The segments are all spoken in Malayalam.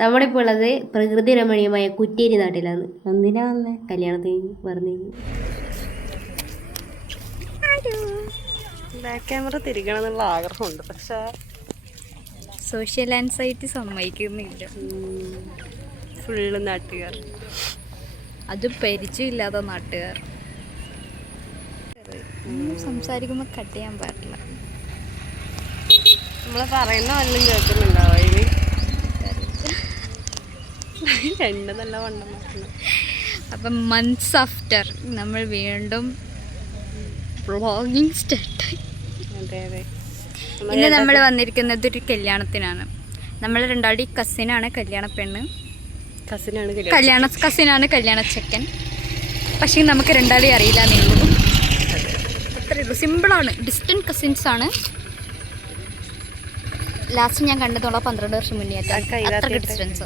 നമ്മളിപ്പോൾ ഉള്ളത് പ്രകൃതി രമണീയമായ കുറ്റേരി നാട്ടിലാണ്. എന്തിനാ വന്നേ? കല്യാണത്തിന് പറഞ്ഞു. ബാക്ക് ക്യാമറ തിരിക്കണം എന്നുള്ള ആഗ്രഹമുണ്ട്, പക്ഷെ സോഷ്യൽ ആൻസൈറ്റി സമ്മതിക്കുന്നില്ല. ഫുള്ള് നാട്ടുകാർ, അതും പരിചയമില്ലാത്ത നാട്ടുകാർ. സംസാരിക്കുമ്പോൾ കട്ട് ചെയ്യാൻ പാടില്ല. നമ്മളെ പറയുന്ന വല്ലതും കേൾക്കുന്നുണ്ടാവോ ഇനി? രണ്ട് നല്ല വണ്ണം. അപ്പം മന്ത്സ് ആഫ്റ്റർ നമ്മൾ വീണ്ടും വ്ളോഗിങ് സ്റ്റാർട്ടായി. അതെ അതെ. ഇന്ന് നമ്മൾ വന്നിരിക്കുന്നത് ഒരു കല്യാണത്തിനാണ്. നമ്മൾ രണ്ടാളുടെ കസിനാണ് കല്യാണ പെണ്ണ്, കസിനാണ് കല്യാണ ചെക്കൻ. പക്ഷേ നമുക്ക് രണ്ടാളെയും അറിയില്ലാന്നേ ഉള്ളൂ. അത്രയേ ഉള്ളൂ, സിമ്പിളാണ്. ഡിസ്റ്റൻറ്റ് കസിൻസ് ആണ്. ലാസ്റ്റ് ഞാൻ കണ്ടതോളം 12 വർഷം മുന്നേ അത്ര ഡിസ്റ്റൻസ്.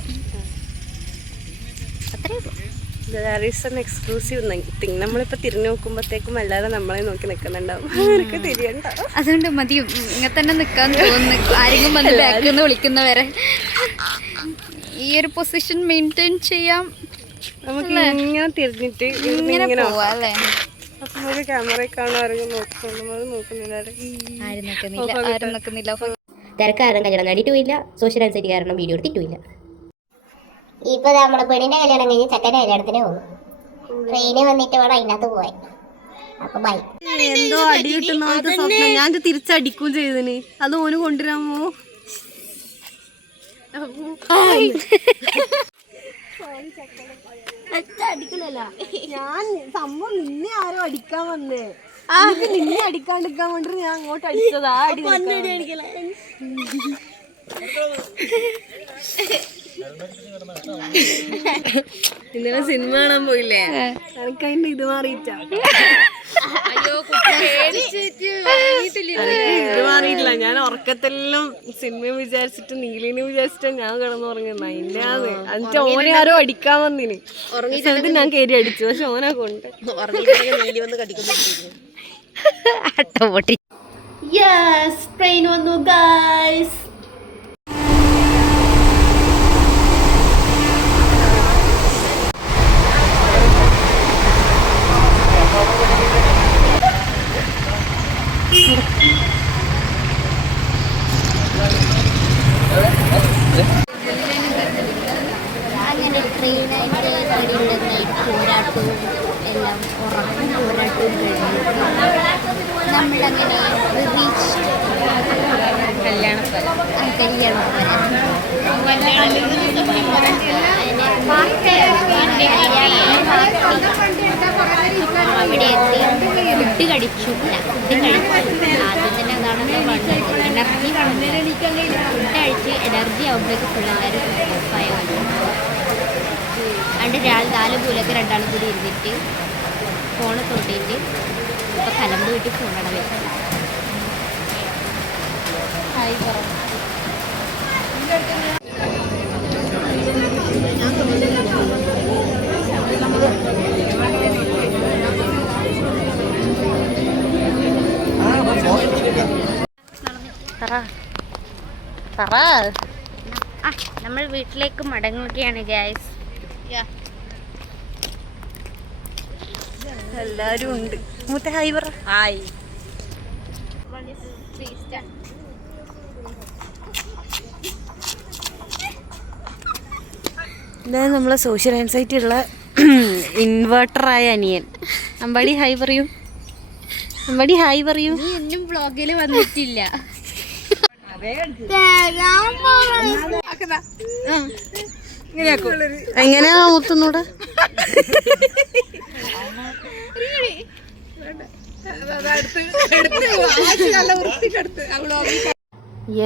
അത്രയേ ഉള്ളൂ. Exclusive thing. നമ്മളിപ്പോൾ തിരിഞ്ഞു നോക്കുമ്പോഴത്തേക്കും എല്ലാവരും നമ്മളെ നോക്കി നിൽക്കുന്നുണ്ടാവും. അവർക്ക് തിരിയണ്ട, അതുകൊണ്ട് മതി ഇങ്ങനെ തന്നെ നിൽക്കാൻ തോന്നുന്നു. ആരെങ്കിലും വന്ന് ബാക്കിൽ നിന്ന് വിളിക്കുന്നവരെ ഈ ഒരു പൊസിഷൻ മെയിൻറ്റെയിൻ ചെയ്യാം. നമുക്ക് ഇങ്ങനെ തിരിഞ്ഞിട്ട് ഇങ്ങനെ പോവാ അല്ലേ? അപ്പം നമുക്ക് ക്യാമറയിൽ കാണാൻ ആരെങ്കിലും നോക്കുന്നില്ല. ആരും നോക്കുന്നില്ല. തിരക്കാരണം കല്യാണം നടിയിട്ടുമില്ല, സോഷ്യൽ ആൻസൈറ്റി കാരണം വീഡിയോ എടുത്തിട്ടുമില്ല. ഇപ്പൊ നമ്മള് പെണ്ണിന്റെ കല്യാണം കഴിഞ്ഞ് ചെക്കൻ്റെ കല്യാണത്തിന് പോകും. ട്രെയിന് വന്നിട്ട് വേണം അതിനകത്ത് പോവാൻ. അപ്പൊ ബൈ. എന്തോ അടി കിട്ടുന്ന സ്വപ്നം. ഞാൻ തിരിച്ചടിക്കും ചെയ്തിന്. അത് ഓന് കൊണ്ടുവരാമോ? അടിക്കണല്ല, ഞാൻ സംഭവം നിന്നെ ആരോ അടിക്കാൻ വന്നേ. നിന്നെ അടിക്കാണ്ടിരിക്കാൻ വേണ്ടി ഞാൻ അങ്ങോട്ട് അടിച്ചതാ. ഇന്നലെ സിനിമ കാണാൻ പോയില്ലേ? എനിക്കതിന്റെ ഇത് മാറിയിട്ട. ഇത് മാറിയിട്ടില്ല. ഞാൻ ഉറക്കത്തെല്ലാം സിനിമ വിചാരിച്ചിട്ട് നീലിനെ വിചാരിച്ചിട്ട് ഞാൻ കിടന്നുറങ്ങുന്ന. അതിന്റെയാണ് എന്നിട്ട് ഓനെ ആരോ അടിക്കാൻ വന്നിന്. സ്ഥലത്ത് ഞാൻ കയറി അടിച്ചു, പക്ഷെ ഓനെ കൊണ്ട് ട്രെയിൻ വന്നു ഗൈസ്. അങ്ങനെ ട്രെയിനായിട്ട് പോരാട്ടവും എല്ലാം ഉറങ്ങും. പോരാട്ടവും കഴിഞ്ഞു നമ്മളങ്ങനെ അവിടെ എത്തി ഫുഡ് കഴിച്ചു. ആദ്യം തന്നെ അതാണെന്ന് പറഞ്ഞത് എനർജി വന്നത്. ഫുഡ് കഴിച്ച് എനർജി ആകുമ്പോഴേക്ക് പിള്ളേരും ഓഫായ അതുകൊണ്ട് 4 പൂലൊക്കെ രണ്ടാളും കൂടി ഇരുന്നിട്ട് ഫോണ് തൊട്ടിട്ട് ഇപ്പം കലമ്പ് വീട്ടിൽ ഫോണാണ് വെച്ചത്. നമ്മൾ വീട്ടിലേക്ക് മടങ്ങുകയാണ് ഗൈസ്. എല്ലാരും ഉണ്ട്. മുത്തേ ഹായ് പറ. ഹായ്. ഇതാണ് നമ്മളെ സോഷ്യൽ ആൻസൈറ്റി ഉള്ള ഇൻവേർട്ടറായ അനിയൻ. അമ്പാടി ഹായ് പറയൂ. അമ്പാടി ഹായ് പറയൂ. നീ എന്നും വ്ളോഗിൽ വന്നിട്ടില്ല. എങ്ങനെയാ മുത്തുന്നൂടെ?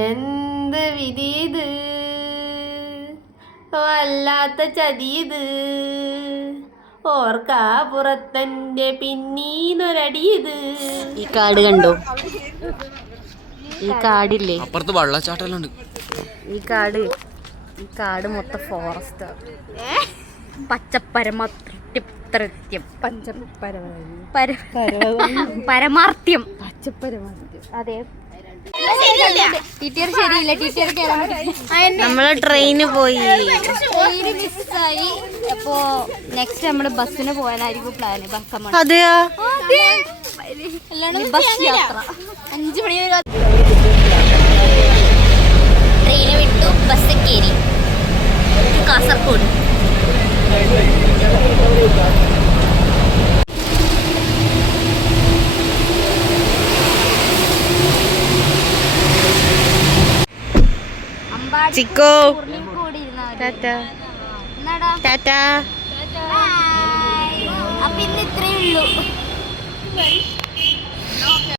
എന്ത് വിധീത്, വല്ലാത്ത ചതിയത്, ഓർക്കാ പുറത്തന്റെ പിന്നീന്നൊരടിയത്. ഈ കാട് കണ്ടോ? ഈ കാടില്ലേ, അപ്പുറത്ത് വെള്ളച്ചാട്ടലുണ്ട്. ഈ കാട് മൊത്തം ഫോറസ്റ്റ്. പരമാർത്ഥ്യം പരമാർത്ഥ്യം. പച്ചപ്പരമാർത്ഥ്യം. അതെ, ടീച്ചർ ശരിയില്ല, ടീച്ചർ നമ്മള് ട്രെയിന് പോയി. മിസ്സായി. അപ്പോ നെക്സ്റ്റ് നമ്മള് ബസ്സിന് പോകാനായിരിക്കും പ്ലാന്. അതെയാ? ബസ് യാത്ര 5 മണി വരെ. ട്രെയിന് വിട്ടു, ബസ് കയറി കാസർഗോഡ്. ചിക്കോ കൂടി ടാറ്റാ എന്നാടാ. ടാറ്റാ. അപ്പൊ ഇന്ന് ഇത്രയേ ഉള്ളൂ.